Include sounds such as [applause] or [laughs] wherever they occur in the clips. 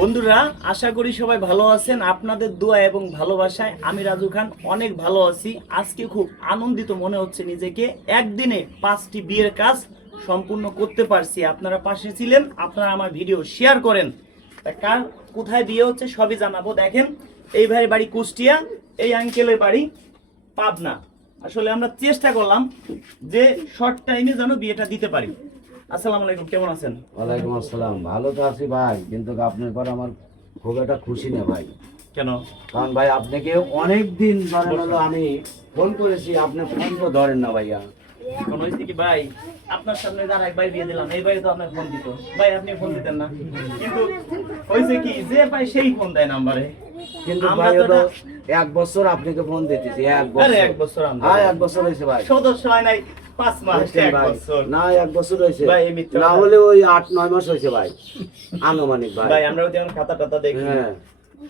বন্ধুরা, আশা করি সবাই ভালো আছেন। আপনাদের দোয়া এবং ভালোবাসায় আমি রাজু খান অনেক ভালো আছি। আজকে খুব আনন্দিত মনে হচ্ছে নিজেকে। একদিনে পাঁচটি বিয়ের কাজ সম্পূর্ণ করতে পারছি। আপনারা পাশে ছিলেন, আপনারা আমার ভিডিও শেয়ার করেন। কার কোথায় বিয়ে হচ্ছে সবই জানাব। দেখেন, এই ভাইয়ের বাড়ি কুষ্টিয়া, এই আঙ্কেলের বাড়ি পাবনা। আসলে আমরা চেষ্টা করলাম যে শর্ট টাইমে যেন বিয়েটা দিতে পারি। আসসালামু আলাইকুম কেমন আছেন? ওয়ালাইকুম আসসালাম। ভালো তো আছি ভাই কিন্তু আপনার পর আমার খুব একটা খুশি না ভাই। কেন? কারণ ভাই আপনাকে অনেক দিন ধরে হলো আমি ফোন করেছি আপনি ফোন তো ধরেন না ভাইয়া। এখন হয়েছে কি ভাই আপনার সামনে যার এক ভাই বিয়ে দিলাম এই ভাই তো আপনার ফোন দিত। ভাই আপনি ফোন দিতেন না। কিন্তু হয়েছে কি যে ভাই সেই ফোন দেয় নাম্বারে। কিন্তু ভাই তো হলো এক বছর আপনাকে ফোন দিতেছি এক বছর এক বছর। আমরা হ্যাঁ এক বছর হয়েছে ভাই। সদস্য হয় নাই। পাঁচ মাস এক বছর। না এক বছর হয়েছে না হলে ওই আট নয় মাস হয়েছে ভাই। [laughs] আনুমানিক ভাই। ভাই আমরা এখন খাতা টাতা দেখি। হ্যাঁ।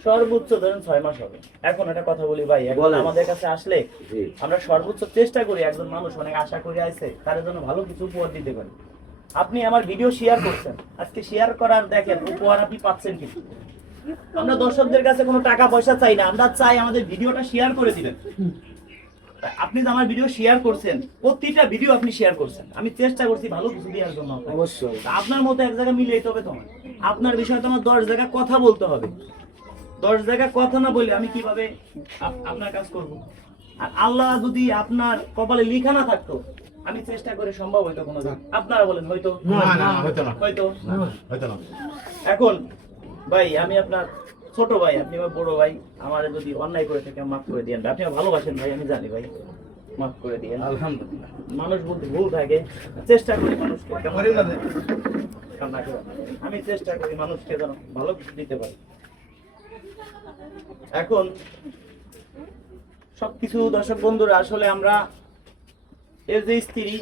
সর্বোচ্চ ধরেন ছয় মাস হবে। এখন একটা কথা বলি ভাই আমাদের কাছে আসলে আমরা সর্বোচ্চ চেষ্টা করি একজন মানুষ অনেক আশা করে আছে তার জন্য ভালো কিছু উপহার দিতে পারি। আপনি আমার ভিডিও শেয়ার করছেন। আজকে শেয়ার করার দেখেন উপহার আপনি পাচ্ছেন কি? আমরা দর্শকদের কাছে কোনো টাকা পয়সা চাই না আমরা চাই আমাদের ভিডিওটা শেয়ার করে দিবেন। তা আপনি যে আমার ভিডিও শেয়ার করছেন প্রতিটা ভিডিও আপনি শেয়ার করছেন। আমি চেষ্টা করছি ভালো কিছু দেওয়ার জন্য অবশ্যই। আপনার মতো এক জায়গায় মিলিয়ে তবে তোমার আপনার বিষয়ে তো আমার দশ জায়গায় কথা বলতে হবে। দশ জায়গায় কথা না বলে আমি কীভাবে আপনার কাজ করব? আর আল্লাহ যদি আপনার কপালে লিখা না থাকতো আমি চেষ্টা করে সম্ভব হইতো কোনো দিন। আপনারা বলেন হয়তো না না হয়তো না। হয়তো। হয়তো না। এখন ভাই আমি আপনার ছোট ভাই আপনি আমার বড় ভাই আমার যদি অন্যায় করে থাকে মাফ করে দিয়েন আপনি ভালোবাসেন ভাই আমি জানি ভাই। মাফ করে দিয়েন। আলহামদুলিল্লাহ। মানুষ বলতে ভুল থাকে। চেষ্টা করি মানুষকে। আমি চেষ্টা করি মানুষকে যেন ভালো দিতে পারি। এখন সবকিছু দর্শক বন্ধুরা আসলে আমরা এর যে স্ত্রী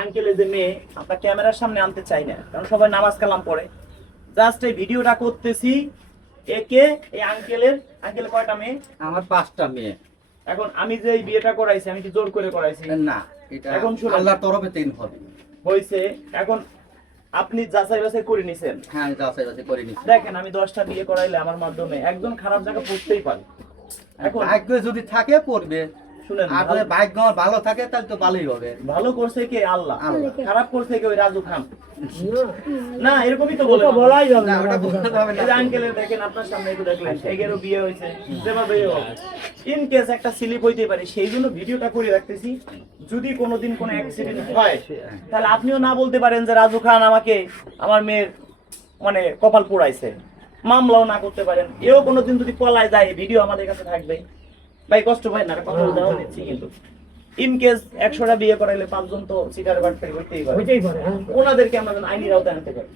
আঙ্কেলের যে মেয়ে আমরা ক্যামেরার সামনে আনতে চাই না কারণ সবাই নামাজ কালাম পড়ে। জাস্ট এই ভিডিওটা করতেছি একে এই আঙ্কেলের আঙ্কেল কয়টা মেয়ে? আমার পাঁচটা মেয়ে। এখন আমি যে এই বিয়েটা করাইছি আমি কি জোর করে করাইছি? না এটা এখন। আল্লাহর তরফে তিন হবে। হয়েছে এখন আপনি যাচাই বাছাই করে নিছেন। হ্যাঁ যাচাই বাছাই করে দেখেন আমি দশটা বিয়ে করাইলে আমার মাধ্যমে একজন খারাপ জায়গা পড়তেই পারে। এখন ভাগ্য যদি থাকে পড়বে। শুনেন যদি ভাগ্য ভালো থাকে তাহলে তো ভালোই হবে। ভালো করছে কে? আল্লাহ। খারাপ করছে কে ওই রাজু খান? [laughs] না এরকমই তো বলে বলাই যাবে না না। ওটা বলতে হবে না। আঙ্কেলের দেখেন আপনার সামনে একটু দেখলেন এগেরও বিয়ে হয়েছে যেভাবে ইন কেস একটা স্লিপ হইতে পারে সেই জন্য ভিডিওটা করে রাখতেছি। যদি কোনোদিন কোনো অ্যাক্সিডেন্ট হয় তাহলে আপনিও না বলতে পারেন যে রাজু খান আমাকে আমার মেয়ের মানে কপাল পোড়াইছে। মামলাও না করতে পারেন। এও কোনোদিন যদি পলায় যায় ভিডিও আমাদের কাছে থাকবে। ভাই কষ্ট পাই না কথা উদাহরণ দিচ্ছি কিন্তু। ইন কেস একশোটা বিয়ে করাইলে পাঁচজন তো সিটার বাটপাই করতেই পারে। হইতেই পারে হ্যাঁ। ওনাদেরকে আমরা যেন আইনি আওতায় আনতে পারি।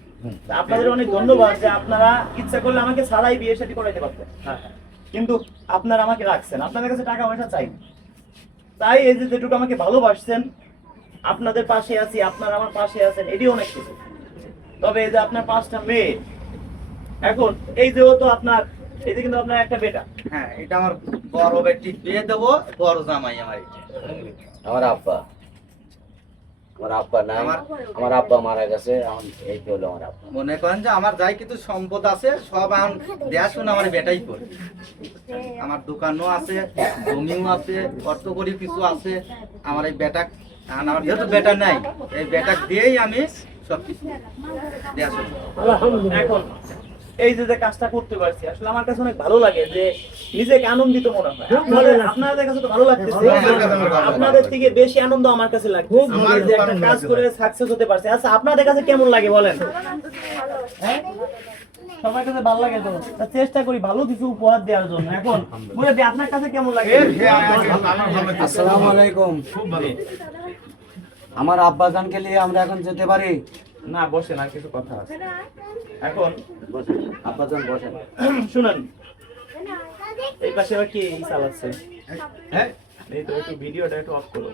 আপনাদের অনেক ধন্যবাদ যে আপনারা ইচ্ছা করলে আমাকে ছাড়াই বিয়ে শাদী করাইতে পারতেন। কিন্তু আপনারা আমাকে রাখছেন আপনাদের কাছে টাকা পয়সা চাই। তাই এই যে যেটুকু আমাকে ভালোবাসছেন আপনাদের পাশে আছি আপনারা আমার পাশে আছেন এটি অনেক কিছু। তবে এই যে আপনার পাঁচটা মেয়ে এখন এই যে তো আপনার এই যে কিন্তু আপনার একটা বেটা। হ্যাঁ এটা আমার বড় বেটি বিয়ে দেবো বড় জামাই আমার আমার আব্বা। আমার আব্বা নাই। আমার- আমার আব্বা মারা গেছে এখন এই তো হলো আমার আব্বা। মনে করেন যে আমার যাই কিছু সম্পদ আছে সব এখন দেখাশোনা আমার বেটাই করে। আমার দোকানও আছে জমিও আছে অর্থ করি কিছু আছে। আমার এই বেটা এখন আমার যেহেতু বেটা নাই এই বেটা দিয়েই আমি সব কিছু দেখাশোনা আলহামদুলিল্লাহ। এখন। এই যে যে কাজটা করতে পারছি আসলে আমার কাছে অনেক ভালো লাগে যে নিজেকে আনন্দিত মনে হয়। আপনাদের আপনাদের কাছে তো ভালো লাগতেছে হ্যাঁ। আপনাদের থেকে বেশি আনন্দ আমার কাছে লাগছে। যে একটা কাজ করে সাকসেস হতে পারছে। আচ্ছা আপনাদের কাছে কেমন লাগে বলেন? হ্যাঁ? সবার কাছে ভালো লাগে তো। চেষ্টা করি ভালো কিছু উপহার দেওয়ার জন্য। এখন বলে আপনার কাছে কেমন লাগে? আসসালামু আলাইকুম। আমার আব্বা জানকে নিয়ে আমরা এখন যেতে পারি। না বসেন আর কিছু কথা আছে। এখন বসেন আব্বা জান বসেন। শুনেন এই পাশে আবার কি চালাচ্ছে হ্যাঁ? এই তো একটু ভিডিওটা একটু অফ করো।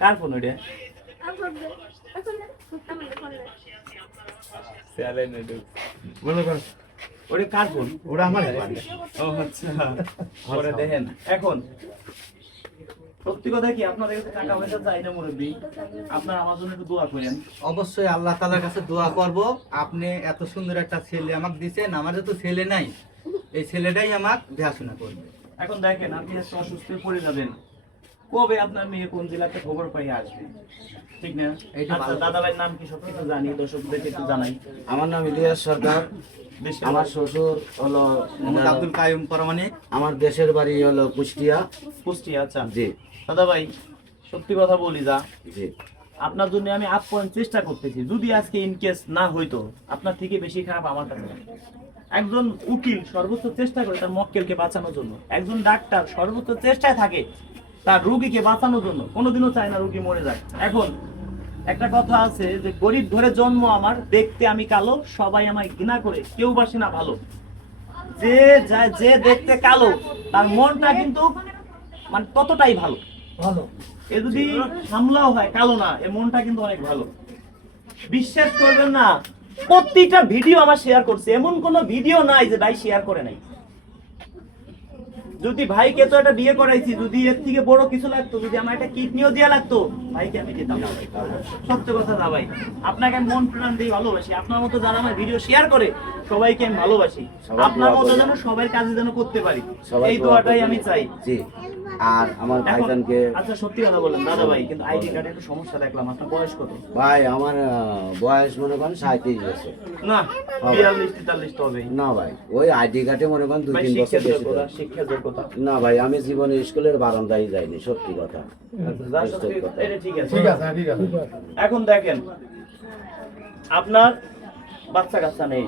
কার ফোন ওইটা। ওটা কার ফোন ওরা আমার ও আচ্ছা। পরে দেখেন। এখন সত্যি কথা কি আপনাদের কাছে টাকা পয়সা চাই না মুরব্বী? আপনারা আমার জন্য একটু দোয়া করেন। অবশ্যই আল্লাহ তালার কাছে দোয়া করব। আপনি এত সুন্দর একটা ছেলে আমাকে দিছেন আমার তো ছেলে নাই এই ছেলেটাই আমার দেখাশোনা করবে। এখন দেখেন আপনি একটা অসুস্থ পড়ে যাবেন। কবে আপনার মেয়ে কোন জেলাতে খবর পাই আসবে? ঠিক না? আচ্ছা দাদা ভাইয়ের নাম কি সব কিছু জানি দর্শকদেরকে একটু জানাই। আমার নাম ইলিয়াস সরকার। আমার শ্বশুর হলো মোহাম্মদ আব্দুল কায়ুম পরমানিক আমার দেশের বাড়ি হলো কুষ্টিয়া। কুষ্টিয়া আচ্ছা। জি। দাদা ভাই সত্যি কথা বলি যা। আপনার জন্য আমি আপ্যায়ন চেষ্টা করতেছি যদি আজকে ইন কেস না হইতো আপনার থেকে বেশি খারাপ আমার কাছে একজন উকিল সর্বোচ্চ চেষ্টা করে তার মক্কেলকে বাঁচানোর জন্য। একজন ডাক্তার সর্বোচ্চ চেষ্টায় থাকে তার রুগীকে বাঁচানোর জন্য। কোনোদিনও চায় না রুগী মরে যায় এখন একটা কথা আছে যে গরিব ধরে জন্ম আমার দেখতে আমি কালো সবাই আমায় ঘৃণা করে কেউ বাসে না ভালো। যে যে দেখতে কালো তার মনটা কিন্তু মানে ততটাই ভালো। ভালো। এ যদি হামলাও হয় কালো না এ মনটা কিন্তু অনেক ভালো। বিশ্বাস করবেন না প্রতিটা ভিডিও আমার শেয়ার করছে। এমন কোন ভিডিও নাই যে ভাই শেয়ার করে নাই। যদি ভাইকে তো একটা বিয়ে করাইছি যদি এর থেকে বড় কিছু লাগতো যদি আমার একটা কিডনিও দেওয়া লাগতো ভাইকে আমি দিতাম সত্য কথা না ভাই। আপনাকে আমি মন প্রাণ দিয়ে ভালোবাসি। আপনার মতো যারা আমার ভিডিও শেয়ার করে সবাইকে আমি ভালোবাসি। আপনার মতো যেন সবার কাজে যেন করতে পারি। এই দোয়া দোয়াটাই আমি চাই। আর আমার ভাইজানকে আচ্ছা সত্যি কথা বলেন দাদা ভাই কিন্তু আইডি কার্ডে একটু সমস্যা দেখলাম আপনার বয়স কত? ভাই আমার বয়স মনে করেন সাঁত্রিশ বছর। না। বিয়াল্লিশ তেতাল্লিশ তো হবে না ভাই ওই আইডি কার্ডে মনে করেন দুই তিন শিক্ষা বছর বেশি শিক্ষা যোগ্যতা। না ভাই আমি জীবনে স্কুলের বারান্দায় যাইনি সত্যি কথা। আচ্ছা, যা সত্যি এটা ঠিক আছে। ঠিক আছে হ্যাঁ, ঠিক আছে। এখন দেখেন আপনার বাচ্চা কাচ্চা নেই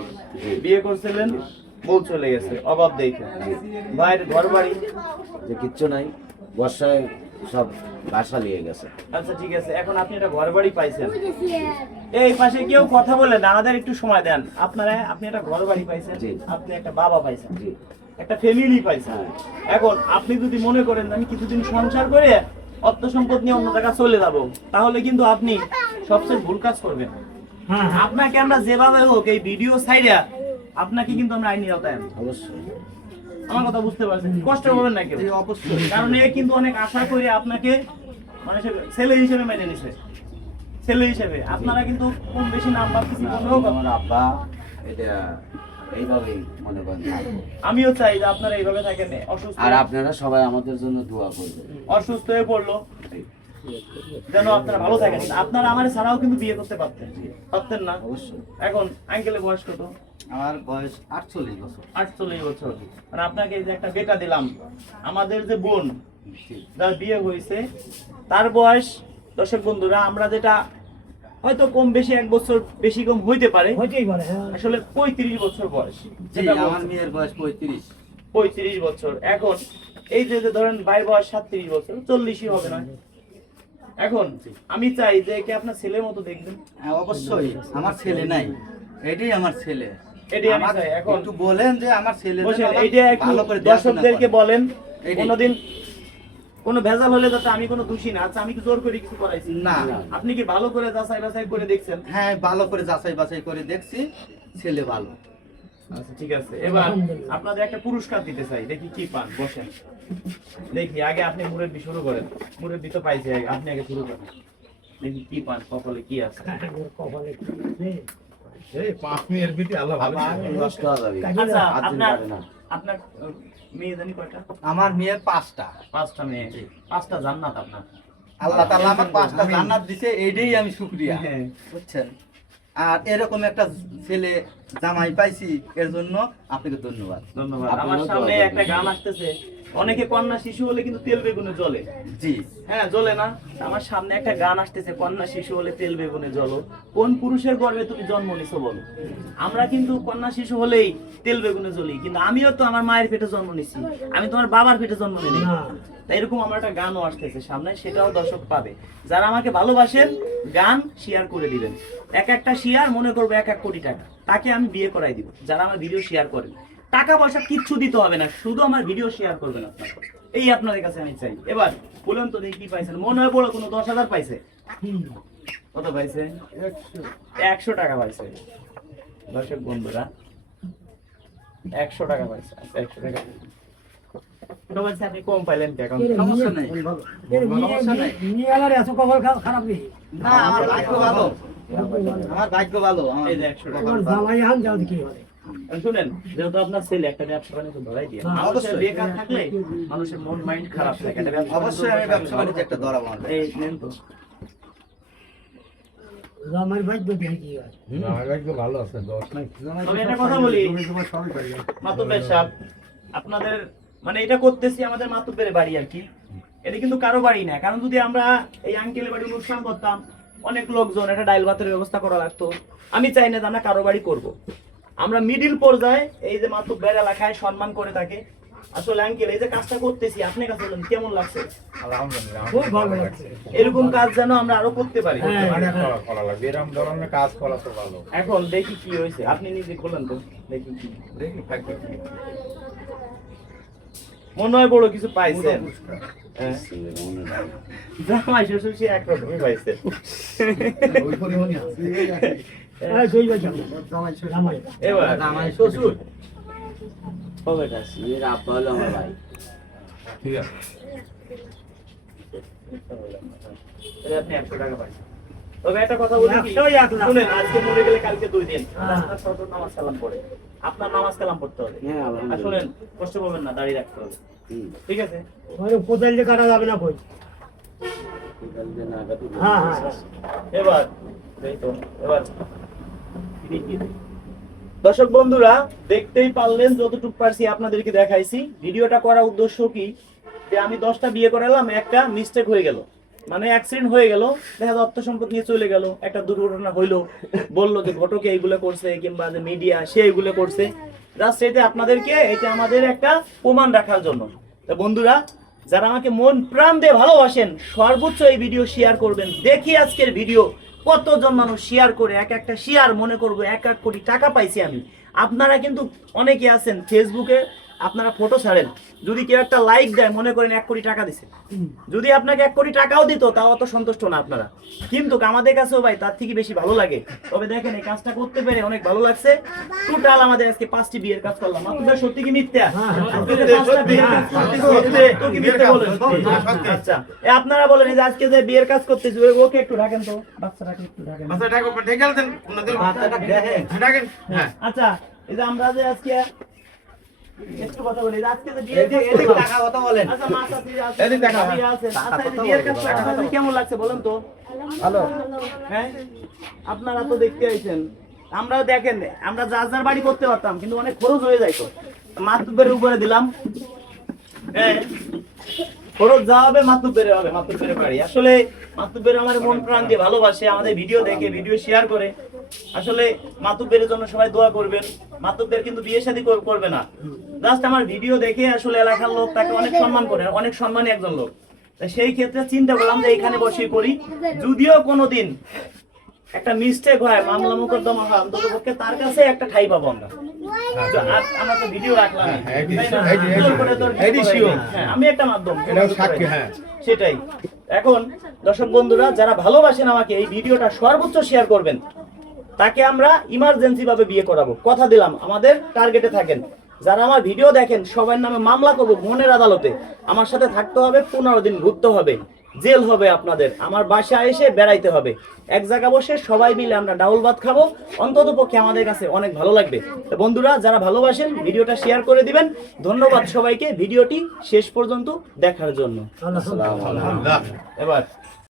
বিয়ে করছিলেন বউ চলে গেছে অভাব দেখে। ভাইয়ের ঘর বাড়ি যে কিচ্ছু নাই বর্ষায় সব বাসা নিয়ে গেছে। আচ্ছা ঠিক আছে এখন আপনি একটা ঘর বাড়ি পাইছেন। এই পাশে কেউ কথা বলেন আমাদের একটু সময় দেন। আপনারা আপনি একটা ঘর বাড়ি পাইছেন জি। আপনি একটা বাবা পাইছেন। জি। একটা ফ্যামিলি পাইছেন। এখন আপনি যদি মনে করেন আমি কিছুদিন সংসার করে অর্থ সম্পদ নিয়ে অন্য জায়গায় চলে যাব তাহলে কিন্তু আপনি সবচেয়ে ভুল কাজ করবেন। হ্যাঁ। আপনাকে আমরা যেভাবে হোক এই ভিডিও সাইডে আপনাকে কিন্তু আমরা আইনি আওতায়। অবশ্যই। আমার কথা বুঝতে পারছেন? কষ্ট পাবেন না কেউ। অবশ্যই। কারণ এ কিন্তু অনেক আশা করে আপনাকে মানে ছেলে হিসেবে মেনে নিছে। ছেলে হিসেবে। আপনারা কিন্তু কম বেশি নাম মনেও আমার আব্বা এটা এইভাবেই মনে করেন আমিও চাই যে আপনারা এইভাবে থাকেন অসুস্থ আর আপনারা সবাই আমাদের জন্য দোয়া করবেন। অসুস্থ হয়ে পড়ল। যেন আপনারা ভালো থাকেন। আপনারা আমার ছাড়াও কিন্তু বিয়ে করতে পারতেন। পারতেন না? অবশ্যই। এখন আঙ্কেলের বয়স কত? আমার বয়স আটচল্লিশ বছর। আটচল্লিশ বছর। মানে আপনাকে এই যে একটা বেটা দিলাম আমাদের যে বোন যার বিয়ে হয়েছে তার বয়স দর্শক বন্ধুরা আমরা যেটা হয়তো কম বেশি এক বছর বেশি কম হইতে পারে হইতেই পারে হ্যাঁ। আসলে পঁয়ত্রিশ বছর বয়স। আমার মেয়ের বয়স পঁয়ত্রিশ। পঁয়ত্রিশ বছর। এখন এই যে যে ধরেন ভাই বয়স সাতত্রিশ বছর চল্লিশই হবে না? এখন আমি চাই যে একে আপনার ছেলের মতো দেখবেন? হ্যাঁ অবশ্যই। আমার ছেলে নাই। এটাই আমার ছেলে। এখন- একটু বলেন যে আমার ছেলে বসেন একটু ভালো করে দেখাশোনা দর্শকদেরকে বলেন কোনোদিন কোনো ভেজাল হলে যাতে আমি কোনো দোষী না আচ্ছা আমি কি জোর করে কিছু করাইছি? না। আপনি কি ভালো করে যাচাই বাছাই করে দেখছেন? হ্যাঁ ভালো করে যাচাই বাছাই করে দেখছি ছেলে ভালো। আচ্ছা ঠিক আছে। এবার আপনাদের একটা পুরস্কার দিতে চাই দেখি কি পান বসেন। দেখি আগে আপনি মুরব্বি শুরু করেন। মুরব্বি তো পাইছে আপনি আগে শুরু করেন। দেখি কি পান কপালে কি আছে? কপালে কি আছে? এই পাঁচ মিনিট বিটি আল্লাহ ভালো নষ্ট হয়ে যাবে। আচ্ছা আপনার আপনার মেয়ে জানি কয়টা? আমার মেয়ে পাঁচটা। পাঁচটা মেয়ে। পাঁচটা জান্নাত আপনার। আল্লাহ তাআলা আমার পাঁচটা জান্নাত দিছে এইটাই আমি শুকরিয়া। হ্যাঁ। বুঝছেন? আর এরকম একটা ছেলে জামাই পাইছি এর জন্য আপনাকে ধন্যবাদ। ধন্যবাদ। আমার সামনে একটা গান আসতেছে। অনেকে কন্যা শিশু হলে কিন্তু তেল বেগুনে জ্বলে। জি। হ্যাঁ জ্বলে না। আমার সামনে একটা গান আসতেছে কন্যা শিশু হলে তেল বেগুনে জ্বলো। কোন পুরুষের গর্ভে তুমি জন্ম নিছো বলো? আমরা কিন্তু কন্যা শিশু হলেই তেল বেগুনে জ্বলি কিন্তু আমিও তো আমার মায়ের পেটে জন্ম নিছি। আমি তোমার বাবার পেটে জন্ম নিই না। তাই এরকম আমার একটা গানও আসতেছে সামনে সেটাও দর্শক পাবে। যারা আমাকে ভালোবাসেন গান শেয়ার করে দিবেন। এক একটা শেয়ার মনে করব এক এক কোটি টাকা। তাকে আমি বিয়ে করাই দিব। যারা আমার ভিডিও শেয়ার করেন। টাকা পয়সা কিচ্ছু দিতে হবে না শুধু আমার ভিডিও শেয়ার করবেন আপনারা। এই আপনাদের কাছে আমি চাই। এবার বলুন তো দেখি কি পাইছেন। মনে হয় বড় কোনো দশ হাজার পাইছে। কত পাইছে? একশো টাকা পাইছে। দর্শক বন্ধুরা একশো টাকা পাইছে। আচ্ছা, একশো টাকা। আপনি কম পাইলেন এখন সমস্যা নেই। এত কপাল খারাপ নেই না আমার ভাগ্য ভালো। আমার ভাগ্য ভালো। আমার একশো টাকা। শুনেন যেহেতু আপনার ছেলে একটা ব্যবসা বাণিজ্য ধরাই দিয়ে মানুষের বেকার থাকলে মানুষের মন মাইন্ড খারাপ থাকে একটা ব্যবসা অবশ্যই আমি ব্যবসা বাণিজ্য একটা ধরাবো এই নেন তো। জামাই ভাগ্য দিয়ে কি আমার ভাগ্য ভালো আছে দোষ নাই। তবে একটা কথা বলি মাতুব্বের সাহেব আপনাদের মানে এটা করতেছি আমাদের মাতুব্বের বাড়ি আর কি। এটা কিন্তু কারও বাড়ি না কারণ যদি আমরা এই আঙ্কেলের বাড়ি অনুষ্ঠান করতাম অনেক লোকজন একটা ডাইল ভাতের ব্যবস্থা করা লাগতো। আমি চাই না যে আমরা কারও বাড়ি করব। আমরা মিডিল পর্যায়ে এই যে মাত্র বেড়া এলাকায় সম্মান করে থাকে। আসলে আঙ্কেল এই যে কাজটা করতেছি আপনার কাছে কেমন লাগছে? খুব ভালো লাগছে। এরকম কাজ যেন আমরা আরও করতে পারি। এরকম ধরনের কাজ করা তো ভালো এখন দেখি কি হয়েছে। আপনি নিজে বললেন তো দেখি কি। দেখি মনে হয় বড় কিছু পাইছেন। হ্যাঁ। জামাই শ্বশুর সে একরকমই পাইছে। হ্যাঁ শ্বশুর। আব্বা হলো আমার ভাই। ঠিক আছে। আপনি একশো টাকা পাইছেন তবে একটা কথা বলি। শুনেন আজকে মরে গেলে কালকে দুই দিন। হ্যাঁ। আপনার নামাজ কালাম পড়ে। আপনার নামাজ কালাম পড়তে হবে। হ্যাঁ আর শুনেন কষ্ট পাবেন না দাঁড়িয়ে রাখতে হবে। ঠিক আছে? ওই কোদাল দিয়ে কাটা যাবে না কই? হ্যাঁ হ্যাঁ। এবার এই তো এবার। দর্শক বন্ধুরা, দেখতেই পারলেন, যতটুকু পারছি আপনাদেরকে দেখাইছি। ভিডিওটা করার উদ্দেশ্য কি? যে আমি দশটা বিয়ে করালাম, একটা মিস্টেক হয়ে গেল। মানে অ্যাক্সিডেন্ট হয়ে গেল, দেখা যায় অর্থ সম্পদ নিয়ে চলে গেল, একটা দুর্ঘটনা হইল, বলল যে ঘটকে এইগুলো করছে, কিংবা যে মিডিয়া সে এইগুলো করছে। এটা আপনাদেরকে, এটা আমাদের একটা প্রমাণ রাখার জন্য। তো বন্ধুরা, যারা আমাকে মন প্রাণ দিয়ে ভালোবাসেন, সর্বোচ্চ এই ভিডিও শেয়ার করবেন। দেখি আজকের ভিডিও কতজন মানুষ শেয়ার করে, এক একটা শেয়ার মনে করব, এক এক কোটি টাকা পাইছি আমি। আপনারা কিন্তু অনেকে আছেন ফেসবুকে আপনারা ফটো ছাড়েন। যদি কেউ একটা লাইক দেয় মনে করেন এক কোটি টাকা দিছে। যদি আপনাকে এক কোটি টাকাও দিত তাও অত সন্তুষ্ট না আপনারা। কিন্তু আমাদের কাছেও ভাই তার থেকে বেশি ভালো লাগে। তবে দেখেন এই কাজটা করতে পেরে অনেক ভালো লাগছে। টোটাল আমাদের আজকে পাঁচটি বিয়ের কাজ করলাম। আপনাদের সত্যি কি মিথ্যা? আজকে যে পাঁচটা বিয়ের কাজ করতেছি, তো কি মিথ্যা বলেন? আচ্ছা আপনারা বলেন এই যে আজকে যে বিয়ের কাজ করতেছি ওকে একটু ঢাকেন তো। বাচ্চাটাকে একটু দেখেন আচ্ছা এই যে আমরা যে আজকে একটু কথা বলি আজকে যে বিয়ের এদিক কাজ এদিক করলাম। টাকা কথা বলেন। আচ্ছা আছে, এদিক আছে। আচ্ছা, এই যে কত বিয়ের বলব? আপনাদের কেমন লাগছে বলেন তো? ভালো। হ্যাঁ? আপনারা তো দেখতে আইছেন। আমরা দেখেন আমরা যার যার বাড়ি করতে পারতাম কিন্তু অনেক খরচ হয়ে যাইতো। মাতুবের উপরে দিলাম। হ্যাঁ? খরচ যা হবে মাতুবের হবে মাতুবের বাড়ি। আসলে মাতুবের আমার মন প্রাণ দিয়ে ভালোবাসে আমাদের ভিডিও দেখে ভিডিও শেয়ার করে। আসলে মাতুবের জন্য সবাই দোয়া করবেন। মাতুবের কিন্তু বিয়ে শাদী করবে না। জাস্ট আমার ভিডিও দেখে আসলে এলাকার লোক তাকে অনেক সম্মান করে অনেক সম্মানী একজন লোক। সেই ক্ষেত্রে চিন্তা করলাম যে এখানে বসে করি। যদিও কোনোদিন একটা মিস্টেক হয় মামলা মোকদ্দমা হয় অন্তত পক্ষে তার কাছে একটা ঠাই পাবো আমরা। তো ভিডিও রাখলাম। আমি একটা মাধ্যম। সেটাই। এখন দর্শক বন্ধুরা যারা ভালোবাসেন আমাকে এই ভিডিওটা সর্বোচ্চ শেয়ার করবেন। তাকে আমরা ইমার্জেন্সি ভাবে বিয়ে করাবো। কথা দিলাম আমাদের টার্গেটে থাকেন। যারা আমার ভিডিও দেখেন সবার নামে মামলা করব মনের আদালতে। আমার সাথে থাকতে হবে পনেরো দিন ঘুরতে হবে। জেল হবে আপনাদের। আমার বাসায় এসে বেড়াইতে হবে। এক জায়গা বসে সবাই মিলে আমরা ডাউল ভাত খাব। অন্তত পক্ষে আমাদের কাছে অনেক ভালো লাগবে। তো বন্ধুরা যারা ভালোবাসেন ভিডিওটা শেয়ার করে দিবেন। ধন্যবাদ সবাইকে। ভিডিওটি শেষ পর্যন্ত দেখার জন্য। এবার